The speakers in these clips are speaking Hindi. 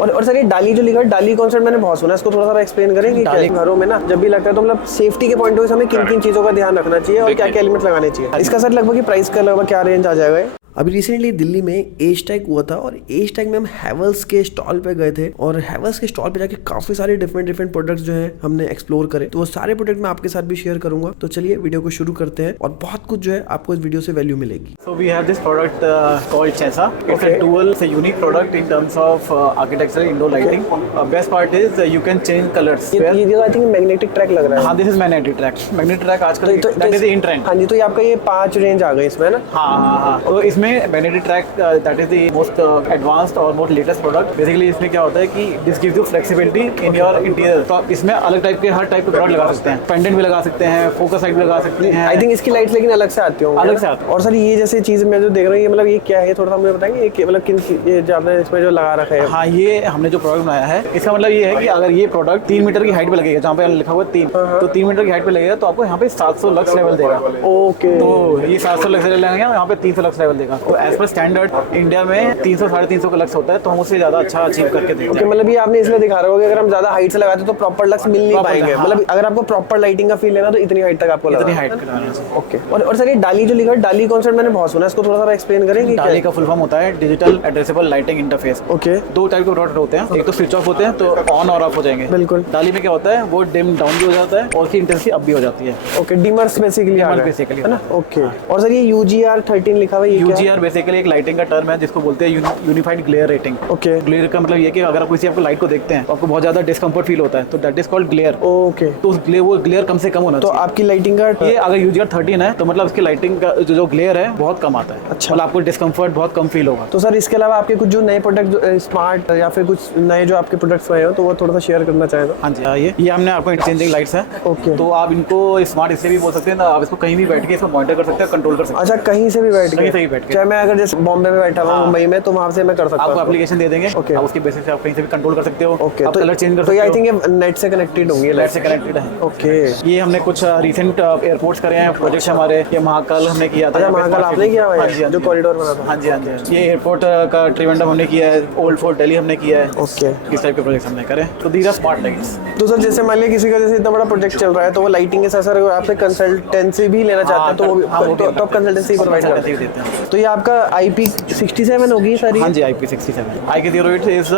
और सर ये डाली जो लिखा है, डाली कॉन्सेप्ट मैंने बहुत सुना है, इसको थोड़ा सा एक्सप्लेन करेंगे। डाली घरों में ना जब भी लगता है तो मतलब सेफ्टी के पॉइंट ऑफ व्यू से हमें किन किन चीजों का ध्यान रखना चाहिए और क्या क्या एलिमेंट्स लगाने चाहिए। इसका सर लगभग प्राइस का लगभग क्या रेंज आ जाएगा? अभी रिसेंटली दिल्ली में एज टैग हुआ था और एज टैग में हम हैवेल्स के स्टॉल पे गए थे और हैवेल्स के स्टॉल पे जाके काफी सारे डिफरेंट प्रोडक्ट्स जो है हमने एक्सप्लोर करे, तो वो सारे प्रोडक्ट मैं आपके साथ भी शेयर करूंगा। तो चलिए वीडियो को शुरू करते हैं और बहुत कुछ जो है आपको इस वीडियो से वैल्यू मिलेगी। So we have this product called Chesa. It's a dual, it's a unique product in terms of architectural indoor lighting. Best part is you can change colors. ये आई थिंक मैग्नेटिक ट्रैक लग रहा है। हाँ, this is magnetic track. Magnetic track आजकल that is in trend. हाँ जी, तो ये आपका ये 5 रेंज आ गए इसमें ना। हाँ, तो इसमें magnetic track that is the most advanced और most latest product. Basically इसमें क्या होता है कि this gives you flexibility in your interior. तो इसमें अलग टाइप के हर टाइप के प्रोडक्ट लगा सकते हैं, पेंडेंट भी लगा सकते हैं, फोकस लाइट भी लगा सकते हैं। आई थिंक इसकी लाइट्स लेकिन अलग से आती होंगी। अलग से आती है। और सर ये जैसे चीज मैं जो देख रहा हूँ ये मतलब ये क्या है, थोड़ा सा मुझे बताएंगे ये मतलब किन ये जो आपने इसमें जो लगा रखा है? हाँ, ये हमने जो प्रोडक्ट बनाया है इसका मतलब ये है कि अगर ये प्रोडक्ट 3 मीटर की हाइट पे लगेगा, जहाँ पे लिखा हुआ 3, तो 3 मीटर की हाइट पे लगेगा तो आपको यहाँ पे 700 लक्स लेवल देगा। ओके, तो ये 700 लक्स लेवल लगेगा, यहाँ पे 300 लक्स लेवल देगा। तो एज पर स्टैंडर्ड इंडिया में 300 साढ़े 300 का लक्स होता है, तो हम उससे ज्यादा अच्छा अचीव करके देते हैं। मतलब ये आपने इसलिए दिखा रहे हो कि अगर हम ज्यादा हाइट से लगाते तो प्रॉपर लक्स मिल नहीं पाएंगे। मतलब अगर आपको प्रॉपर लाइटिंग का फील लेना तो इतनी हाइट तक आपको इतनी हाइट करना। ओके, और सर ये डाली जो लिखा है, डाली कॉन्सेप्ट मैंने बहुत सुना है, इसको थोड़ा सा एक्सप्लेन करेंगे। डाली का फुल फॉर्म होता है digital addressable lighting interface. Okay, 2 type के प्रोडक्ट होते हैं, एक तो स्विच ऑफ होते हैं तो ऑन और ऑफ हो जाएंगे। बिल्कुल। डाली में क्या होता है वो डिम डाउन भी हो जाता है और उसकी इंटेंसिटी अप भी हो जाती है। ओके, डिमर्स बेसिकली है ना। ओके, और सर ये UGR 13 लिखा हुआ है, UGR बेसिकली एक लाइटिंग का टर्म है जिसको बोलते हैं unified glare rating. Okay, glare का मतलब ये कि अगर आप किसी आपको लाइट को देखते हैं तो आपको बहुत ज्यादा डिस्कम्फर्ट फील होता है, तो that is called glare. Okay, तो उस ग्लेयर वो ग्लेयर कम से कम होना तो चाहिए। आपकी लाइटिंग का ये अगर UGR 13 है तो मतलब उसकी लाइटिंग का जो ग्लेयर है बहुत कम आता है। अच्छा, मतलब आपको डिस्कम्फर्ट बहुत कम फील होगा। तो सर इसके अलावा आपके कुछ जो नए प्रोडक्ट स्मार्ट या फिर कुछ नए जो आपके प्रोडक्ट्स आए हो तो वो थोड़ा सा शेयर करना चाहेगा? हाँ जी, ये हमने आपको इंटरचेंजिंग लाइट्स है। ओके, तो आप इनको स्मार्ट इससे भी बोल सकते हैं, आप इसको कहीं भी बैठ के इसको मॉनिटर कर सकते हैं, कंट्रोल कर सकते हैं। अच्छा, कहीं से भी बैठ के? कहीं से भी बैठ के। चाहे मैं अगर जैसे बॉम्बे में बैठा हुआ मुंबई में तो वहाँ से मैं कर सकता हूँ? आपको एप्लीकेशन दे देंगे, ओके, आप उसकी बेसिस पे आप कहीं से भी कंट्रोल कर सकते हो। ओके, आप कलर चेंज कर तो सकते हो। आई थिंक ये नेट से कनेक्टेड होंगी। नेट से कनेक्टेड है। ओके, ये हमने कुछ रिसेंट एयरपोर्ट्स करे हैं प्रोजेक्ट्स हमारे। ये महाकाल हमने किया था। महाकाल आपने किया हुआ है जो कॉरिडोर बना था? हाँ जी, हाँ जी। ये एयरपोर्ट का ट्रिवेंडम हमने किया है, ओल्ड फोर्ट दिल्ली हमने किया है। ओके, इस टाइप के प्रोजेक्ट्स हमने करे। तो दीज आर स्मार्ट लाइट्स। तो सर जैसे मान लिया किसी का जैसे इतना बड़ा प्रोजेक्ट चल रहा है तो वो लाइटिंग के साथ सर आपसे कंसल्टेंसी भी लेना चाहते हैं तो आप कंसल्टेंसी प्रोवाइड करते हैं। तो ये आपका IP67 होगी सारी? हाँ जी, IP67 IK08 is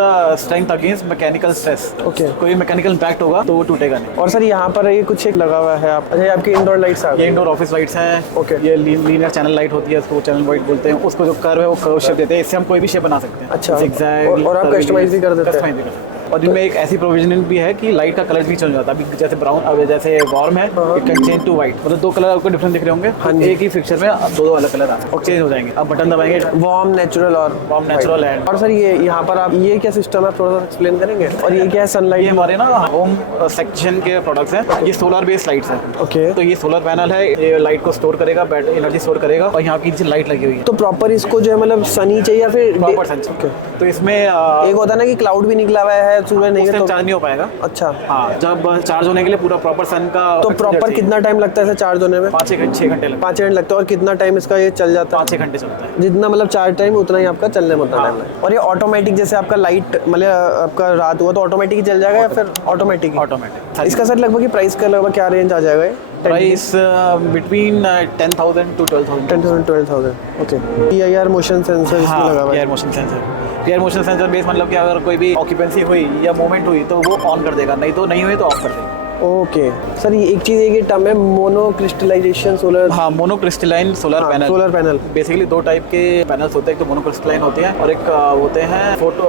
strength against mechanical stress. Okay, कोई मैकेनिकल इम्पैक्ट होगा तो वो टूटेगा नहीं। और सर यहाँ पर ये कुछ एक लगा हुआ है आप, अच्छा आपकी इंडोर लाइट्स आ गई? ये इंडोर ऑफिस लाइट्स हैं। ओके, ये लीनियर चैनल लाइट होती है, उसको चैनल लाइट बोलते हैं। उसको जो कर्व है वो कर्व शेप देते हैं, इससे हम कोई भी शेप बना सकते हैं। अच्छा, Zigzag, और आप कस्टमाइज भी कर देते हैं? और इनमें एक ऐसी प्रोविजन भी है कि लाइट का कलर भी चेंज हो जाता है। अभी जैसे ब्राउन, अब जैसे वार्म है, it can change to white. मतलब 2 कलर आपको डिफरेंट दिख रहे होंगे। हाँ, एक ही फिक्चर में अब 2 अलग कलर और चेंज हो जाएंगे। अब बटन दबाएंगे, वार्म, नेचुरल और वार्म, नेचुरल है। और सर ये यहाँ पर आप ये क्या सिस्टम है थोड़ा सा एक्सप्लेन करेंगे? और ये क्या है? सनलाइट? ये हमारे ना होम सेक्शन के प्रोडक्ट्स हैं। ये सोलर बेस्ड लाइट्स हैं। ओके, तो ये सोलर पैनल है, ये लाइट को स्टोर करेगा, बैटरी एनर्जी स्टोर करेगा। और यहाँ की नीचे लाइट लगी हुई है। तो प्रॉपर इसको जो है मतलब सनी चाहिए या फिर प्रॉपर सन? तो इसमें एक होता है ना कि क्लाउड भी निकला हुआ है, सूरज नहीं है तो चार्ज नहीं हो पाएगा। अच्छा, हाँ, जब चार्ज होने के लिए पूरा प्रॉपर सन का। तो प्रॉपर कितना टाइम लगता है चार्ज होने में? 5-6 घंटे लगता है। 5 घंटे लगता है। और कितना टाइम इसका ये चल जाता है? 5-6 घंटे चलता है। जितना मतलब चार्ज टाइम उतना ही आपका चलने में उतना टाइम है। और ये ऑटोमेटिक जैसे आपका लाइट मतलब आपका रात हुआ तो ऑटोमेटिक ही चल जाएगा या फिर ऑटोमेटिक? ऑटोमेटिक। इसका सर लगभग प्राइस का लगभग क्या रेंज आ जाएगा? Price between 10,000 to 12,000। 10,000 12,000। Okay, PIR motion sensor इसमें लगा हुआ है। PIR motion sensor. PIR motion sensor base मतलब कि अगर कोई भी ऑक्यूपेंसी हुई या मूवमेंट हुई तो वो ऑन कर देगा, नहीं तो नहीं हुई तो ऑफ कर देगा। ओके सर, ये एक चीज़ एक टर्म है मोनोक्रिस्टलाइजेशन सोलर। हाँ, monocrystalline solar panel. Solar panel basically 2 type के पैनल्स होते हैं, एक तो मोनोक्रिस्टलाइन होते हैं और एक होते हैं फोटो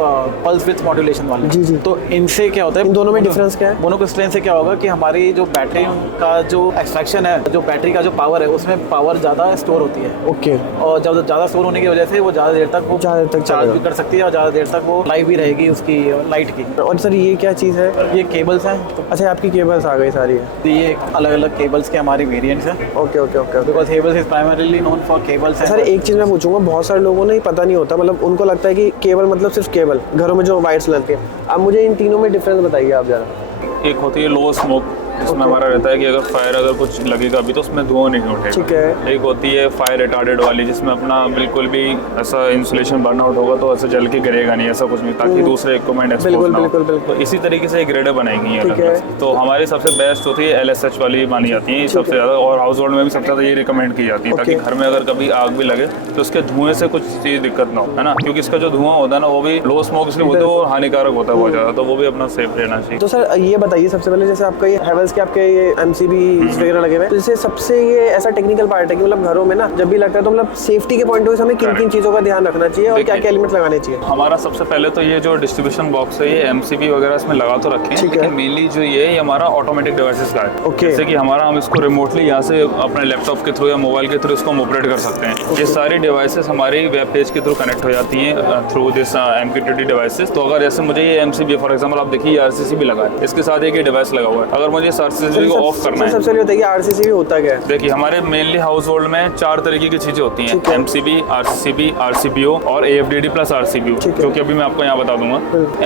पल्स विथ मॉड्यूलेशन वाले। जी जी। तो इनसे क्या होता है, इन दोनों में डिफरेंस क्या है? मोनोक्रिस्टलाइन से क्या होगा कि हमारी जो बैटरी का जो एक्सट्रैक्शन है, जो बैटरी का जो पावर है उसमें पावर ज़्यादा स्टोर होती है। ओके, और जब ज़्यादा स्टोर होने की वजह से वो ज़्यादा देर तक चार्ज भी कर सकती है और ज़्यादा देर तक वो लाइव भी रहेगी उसकी लाइट की। और सर ये क्या चीज़ है? ये केबल्स हैं। अच्छा, आपकी केबल्स आ गई सारी है? ये अलग अलग केबल्स के हमारे वेरिएंट्स हैं। Okay okay okay. Because cables is primarily known for cables. Sir एक चीज़ मैं पूछूंगा, बहुत सारे लोगों ने पता नहीं होता, मतलब उनको लगता है कि केबल मतलब सिर्फ केबल, घरों में जो वायर्स लगती है। अब मुझे इन तीनों में डिफरेंस बताइए आप जरा। एक होती है लो स्मोक इसमें हमारा रहता है कि अगर फायर अगर कुछ लगेगा भी तो उसमें धुआं नहीं उठेगा। ठीक है। एक होती है फायर रिटार्डेड वाली, जिसमें अपना बिल्कुल भी ऐसा इंसुलेशन बर्नआउट होगा तो ऐसे जल के गिरेगा नहीं, ऐसा कुछ नहीं, ताकि दूसरे इक्विपमेंट एक्सपोज ना हो। तो इसी तरीके से ग्रेडें बनाएंगी है अलग अलग। तो हमारी सबसे बेस्ट होती है LSH वाली मानी जाती है सबसे ज़्यादा, और हाउस होल्ड में भी सबसे ज़्यादा ये रिकमेंड की जाती है, ताकि घर में अगर कभी आग भी लगे तो उसके धुएं से कुछ चीज़ दिक्कत ना हो, है ना, क्योंकि इसका जो धुआं होता है ना वो भी लो स्मोक इसलिए होता है, वो हानिकारक होता है बहुत ज़्यादा, तो वो भी अपना सेफ रहना चाहिए। तो सर ये बताइए सबसे पहले, जैसे आपका ये हैवेल्स के आपके ये MCB वगैरह लगे हुए हैं, तो जैसे सबसे ये ऐसा टेक्निकल पार्ट है कि मतलब घरों में ना जब भी लगता है तो मतलब सेफ्टी के पॉइंट ऑफ व्यू हमें किन किन चीज़ों का ध्यान रखना चाहिए और क्या क्या एलिमेंट लगाने चाहिए? हमारा सबसे पहले तो ये जो डिस्ट्रीब्यूशन बॉक्स है ये MCB वगैरह इसमें लगा तो रखे हैं, लेकिन मेनली जो ये हमारा ऑटोमेटिक डिवाइसेस का है। जैसे कि हमारा हम इसको रिमोटली यहाँ से अपने लैपटॉप के थ्रू या मोबाइल के थ्रू इसको हम ऑपरेट कर सकते हैं। ये सारी डिवाइसेस हमारी वेब पेज के थ्रू कनेक्ट हो जाती हैं थ्रू दिस MQTT डिवाइसेस। तो अगर जैसे मुझे ये MCB फॉर एग्जाम्पल आप देखिए ये RCCB लगा है, इसके साथ एक ये डिवाइस लगा हुआ है, अगर मुझे इस RCCB को ऑफ करना है, सबसे पहले बताइए RCCB होता क्या है? देखिए हमारे मेनली हाउस होल्ड में 4 तरीके की चीजें होती हैं, MCB, RCCB, RCBO और AFDD प्लस RCBO, जो कि अभी मैं आपको यहाँ बता दूंगा।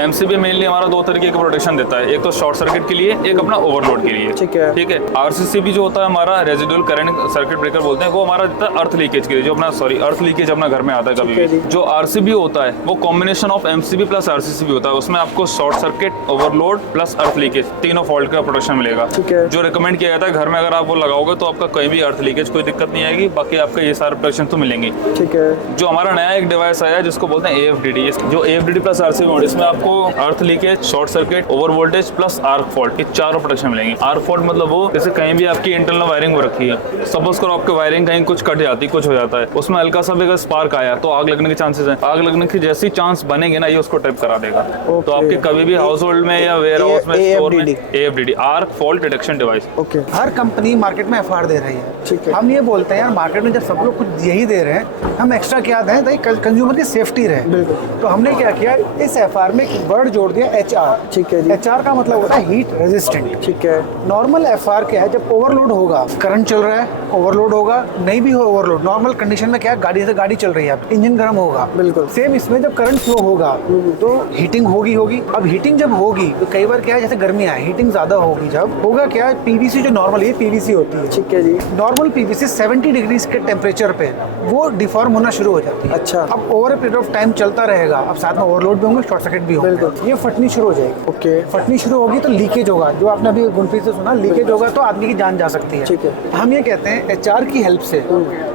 MCB मेनली हमारा 2 तरीके का प्रोटेक्शन देता है, एक तो शॉर्ट सर्किट के लिए, एक अपना ओवरलोड के लिए। ठीक है। RCCB जो होता है हमारा रेजिडुअल करंट सर्किट ब्रेकर बोलते हैं, वो हमारा देता है अर्थ लीकेज के लिए, जो अपना अर्थ लीकेज अपना घर में आता है कभी भी। जो RCBO होता है वो combination of MCB plus RCCB होता है, उसमें आपको शॉर्ट सर्किट, ओवरलोड प्लस अर्थ लीकेज तीनों फॉल्ट का प्रोटेक्शन मिलेगा। जो रिकमेंड किया जाता है घर में अगर आप वो लगाओगे तो आपका कहीं भी अर्थ लीकेज कोई दिक्कत नहीं आएगी, बाकी आपका ये सारे प्रोटेक्शन तो मिलेंगे। ठीक है। जो हमारा नया एक डिवाइस आया है जिसको बोलते हैं AFDD, जो AFDD प्लस RCBO, इसमें आपको अर्थ leakage, short circuit, over voltage plus arc fault, ये चारों प्रोटेक्शन मिलेंगे। आर्क फॉल्ट मतलब वो जैसे कहीं भी आपकी इंटरनल वायरिंग हो रखी है, सपोज करो आपकी वायरिंग कहीं कुछ कट जाती, कुछ हो जाता है, उसमें हल्का सा भी अगर स्पार्क आया तो आग लगने के चांसेस है, आग लगने की जैसी चांस बनेंगे ना ये उसको ट्रिप करा देगा। तो आपके कभी भी हाउस होल्ड में या वेयर हाउस में स्टोर में AFDD arc fault detection device. हर कंपनी मार्केट में FR दे रही है। हम ये बोलते हैं यार मार्केट में जब सब लोग कुछ यही दे रहे हैं, हम एक्स्ट्रा क्या दें ताकि कंज्यूमर की सेफ्टी रहे। तो हमने क्या किया, इस FR में एक वर्ड जोड़ दिया HR। ठीक है जी। HR का मतलब होता है हीट रेजिस्टेंट। ठीक है। नॉर्मल FR क्या है, जब ओवरलोड होगा, करंट चल रहा है, ओवरलोड होगा, नहीं भी हो ओवरलोड, नॉर्मल कंडीशन में क्या है, गाड़ी से गाड़ी चल रही है, इंजन गर्म होगा, बिल्कुल सेम इसमें जब करंट फ्लो होगा तो हीटिंग होगी। अब हीटिंग जब होगी तो कई बार क्या है, जैसे गर्मी है, हीटिंग ज्यादा होगी, जब होगा क्या, PVC जो नॉर्मल ये PVC होती है, ठीक है जी, नॉर्मल PVC 70 डिग्री के टेम्परेचर पे वो डिफॉर्म होना शुरू हो जाती है। अच्छा। अब over a period of time चलता रहेगा, अब साथ में ओवरलोड भी होंगे, शॉर्ट सर्किट भी होंगे, ये फटनी शुरू हो जाएगी। ओके। फटनी शुरू होगी तो लीकेज होगा, जो आपने अभी गुनप्रीत से सुना, लीकेज होगा तो आदमी की जान जा सकती है। ठीक है। हम ये कहते हैं HR की हेल्प से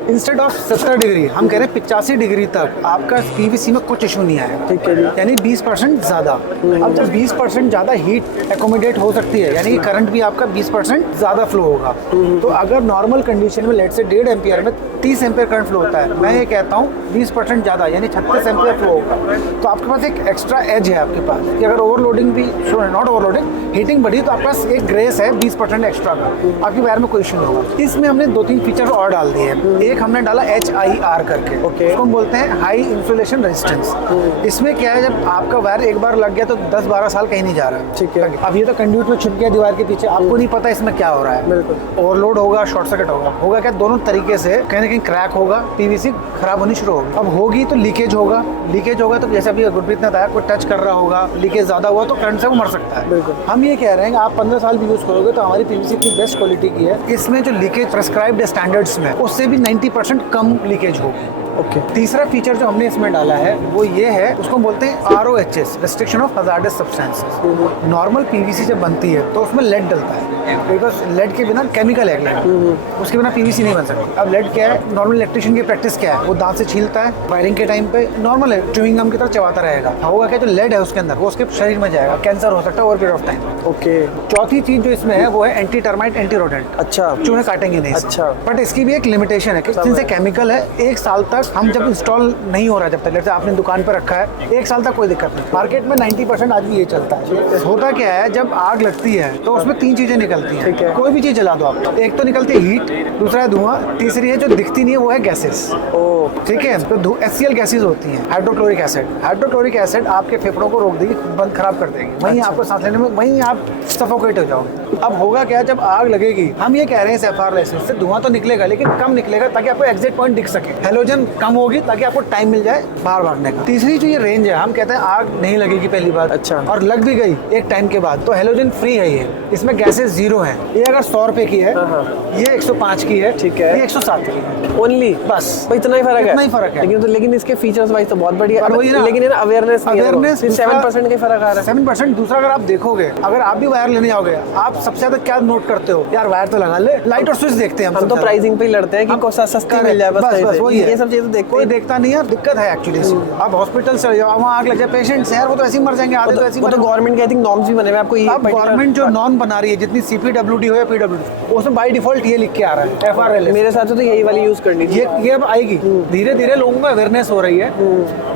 इंस्टेड ऑफ 70 डिग्री हम कह रहे हैं 85 डिग्री तक आपका PVC में कुछ इशू नहीं आएगा। ठीक है, यानी 20% ज्यादा। अब जब 20% ज्यादा हीट एकोमोडेट हो सकती है, यानी करंट भी आपका 20% ज्यादा फ्लो होगा। तो अगर नॉर्मल कंडीशन में लेट से 1.5 एम्पियर में 30 एम्पियर करंट फ्लो होता है, मैं ये कहता हूँ 20% ज्यादा यानी 36 एम्पियर फ्लो होगा, तो आपके पास एक एक्स्ट्रा एज है आपके पास कि अगर ओवरलोडिंग भी, नॉट ओवरलोडिंग, हीटिंग बढ़ी तो आपके पास एक ग्रेस है 20% एक्स्ट्रा का, आपकी वायर में कोई इशू नहीं होगा। इसमें हमने 2-3 फीचर और डाल दिए हैं। एक हमने डाला HIR करके, इसको हम बोलते हैं हाई इंसुलेशन रेजिस्टेंस। इसमें क्या है, जब आपका वायर एक बार लग गया तो 10-12 साल कहीं नहीं जा रहा है। ठीक है। अब ये तो कंड्यूट में छुप गया दीवार के पीछे, आपको नहीं पता इसमें क्या हो रहा है। बिल्कुल। ओवरलोड होगा, शॉर्ट सर्किट होगा क्या, दोनों तरीके से कहीं ना कहीं क्रैक होगा, PVC खराब होनी शुरू होगी। अब होगी तो लीकेज होगा तो जैसे अभी गुरप्रीत ने बताया, कोई टच कर रहा होगा, लीकेज ज्यादा हुआ तो करंट से वो मर सकता है। बिल्कुल। हम ये कह रहे हैं कि आप 15 साल भी यूज करोगे तो हमारी PVC की बेस्ट क्वालिटी की है। इसमें जो लीकेज प्रेस्क्राइब्ड स्टैंडर्ड्स में उससे भी 90% कम लीकेज होगी। ओके। तीसरा फीचर जो हमने इसमें डाला है वो ये है, उसको बोलते हैं ROHS, restriction of hazardous substances. Normal PVC जब बनती है तो उसमें लेड डलता है, बिकॉज लेड के बिना केमिकल है, उसके बिना PVC नहीं बन सकती। अब लेड क्या है, नॉर्मल इलेक्ट्रिशियन की प्रैक्टिस क्या है, वो दांत से छीलता है, वायरिंग के टाइम पे नॉर्मल है, च्युइंग गम की तरह चबाता रहेगा। होगा क्या, जो लेड है उसके अंदर वो उसके शरीर में जाएगा, कैंसर हो सकता है over period of time. Okay. चौथी चीज जो इसमें है वो है एंटी टर्माइट, एंटी रोडेंट। अच्छा। चूहे काटेंगे नहीं। अच्छा। बट इसकी भी एक लिमिटेशन है, जिनसे केमिकल है 1 साल तक हम जब इंस्टॉल नहीं हो रहा, जब तक जैसे आपने दुकान पर रखा है 1 साल तक कोई दिक्कत नहीं। मार्केट में 90% आज भी ये चलता है। होता क्या है, जब आग लगती है तो उसमें 3 चीजें निकलती हैं। कोई भी चीज जला दो आप, एक तो निकलती है हीट, दूसरा है धुआं, तीसरी है जो दिखती नहीं है वो है गैसेस। ठीक है। तो HCl गैसेस होती हैं, हाइड्रोक्लोरिक एसिड। हाइड्रोक्लोरिक एसिड आपके फेफड़ों को रोक देगी, बंद खराब कर देगी, वहीं आपको सांस लेने में, वहीं आप सफोकेट हो जाओगे। अब होगा क्या जब आग लगेगी, हम ये कह रहे हैं SFR लाइसेंस से धुआं तो निकलेगा लेकिन कम निकलेगा ताकि आपको एग्जिट पॉइंट दिख सके, हेलोजन कम होगी ताकि आपको टाइम मिल जाए बाहर भागने का। तीसरी जो ये रेंज है, हम कहते हैं आग नहीं लगेगी पहली बार, अच्छा। और लग भी गई एक टाइम के बाद तो हेलोजन फ्री है ये, इसमें गैसेस जीरो है। ये अगर 100 रुपए की है, ये 105 की है, ठीक है। ये 107 की है ओनली बस। तो इतना ही फर्क है, इतना ही फर्क है। लेकिन इसके फीचर्स वाइज तो बहुत बढ़िया पर वही है, ना, लेकिन अवेयरनेस 7% का फर्क आ रहा है। 7% दूसरा अगर आप देखोगे, अगर आप भी वायर लेने जाओगे, आप सबसे ज्यादा क्या नोट करते हो, यार वायर तो लगा ले, लाइट और स्विच देखते हैं हम तो प्राइसिंग पे ही लड़ते हैं कि कोई सस्ती मिल जाए, बस वही है। ये सब चीजें देखते कोई हैं। देखता नहीं है, दिक्कत है एक्चुअली। अब हॉस्पिटल चले जाओ, वहाँ आग लग जाए, पेशेंट्स हैं यार, वो तो ऐसे ही मर जाएंगे, आधे तो ऐसे ही वो तो मर। गवर्नमेंट के आई थिंक नॉर्म्स भी बने हुए, आपको ये अब गवर्नमेंट जो नॉर्म बना रही है, जितनी CPWD हो या PWD, उसमें बाय डिफॉल्ट ये लिख के आ रहा है FRL। मेरे साथ तो यही वाली यूज करनी चाहिए। ये अब आएगी धीरे धीरे, लोगों को अवेयरनेस हो रही है।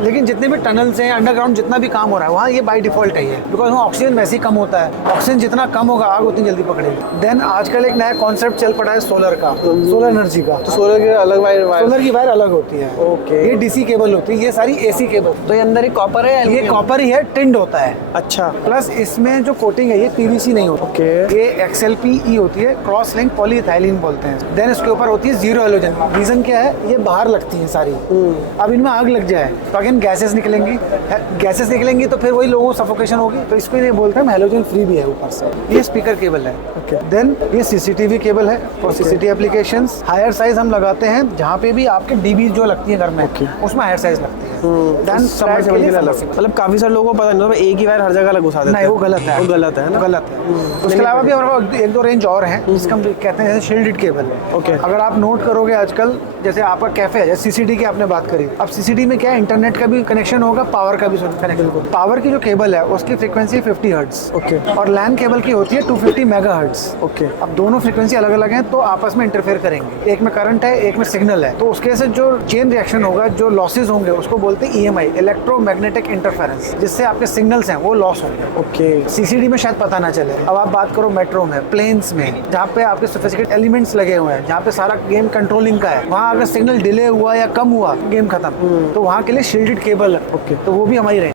लेकिन जितने भी टनल्स हैं, अंडरग्राउंड जितना भी काम हो रहा है, वहाँ ये बाय डिफॉल्ट है ये, बिकॉज वहाँ ऑक्सीजन वैसे ही कम होता है। ऑक्सीजन जितना कम होगा, आग उतनी जल्दी पकड़ेगी। देन आजकल एक नया कॉन्सेप्ट चल पड़ा है सोलर का, सोलर एनर्जी का। तो सोलर की अलग वायर, सोलर की वायर अलग होती है, ओके। ये DC केबल होती है, ये सारी AC केबल। तो ये अंदर एक कॉपर है, ये एल्युमिनियम? कॉपर ही है, टिंड होता है। अच्छा। प्लस इसमें जो कोटिंग है ये PVC नहीं होती, ओके। ये XLPE होती है, क्रॉस लिंक पॉलीइथाइलिन बोलते हैं। देन इसके ऊपर होती है जीरो हेलोजन। रीजन क्या है, ये बाहर लगती है सारी। अब इनमें आग लग जाए तो अगेन गैसेस निकलेंगी तो फिर वही लोगों को सफोकेशन होगी, तो इसको ये बोलते हैं हेलोजन फ्री भी है ऊपर से। ये स्पीकर केबल है। देन ये CCTV केबल है for CCTV applications. Higher size हम लगाते हैं जहाँ पे भी आपके DB जो लगती है घर में, उसमें हायर साइज लगती है। देन सबमर्सिबल के लिए अलग, मतलब काफी सारे लोगों को पता नहीं होता, एक ही वायर हर जगह अलग घुसा देते हैं। नहीं, वो गलत है, वो गलत है ना? गलत है। उसके अलावा भी हमारे पास एक दो रेंज और हैं जिसका हम कहते हैं शील्डेड केबल। ओके। अगर आप नोट करोगे आजकल, जैसे आपका कैफे है, जैसे CCD की आपने बात करी, अब CCD में क्या है, इंटरनेट का भी कनेक्शन होगा, पावर का भी कनेक्शन। पावर की जो केबल है उसकी फ्रीक्वेंसी 50 हर्ट्ज, ओके। और लैन केबल की होती है 250 मेगाहर्ट्ज, ओके। अब दोनों फ्रीक्वेंसी अलग अलग हैं तो आपस में इंटरफेयर करेंगे, एक में करंट है, एक में सिग्नल है, तो उसके से जो चेन रिएक्शन होगा, जो लॉसेज होंगे, उसको बोलते हैं EMI, इलेक्ट्रोमैग्नेटिक इंटरफेरेंस, जिससे आपके सिग्नल्स हैं वो लॉस होंगे। ओके। CCD में शायद पता ना चले। अब आप बात करो मेट्रो में, प्लेन्स में, जहाँ पे आपके सोफिस्टिकेटेड एलिमेंट्स लगे हुए हैं, जहाँ पे सारा गेम कंट्रोलिंग का है, वहाँ अगर सिग्नल डिले हुआ या कम हुआ, गेम खत्म। तो वहाँ के लिए शील्डेड केबल है, ओके, तो वो भी हमारी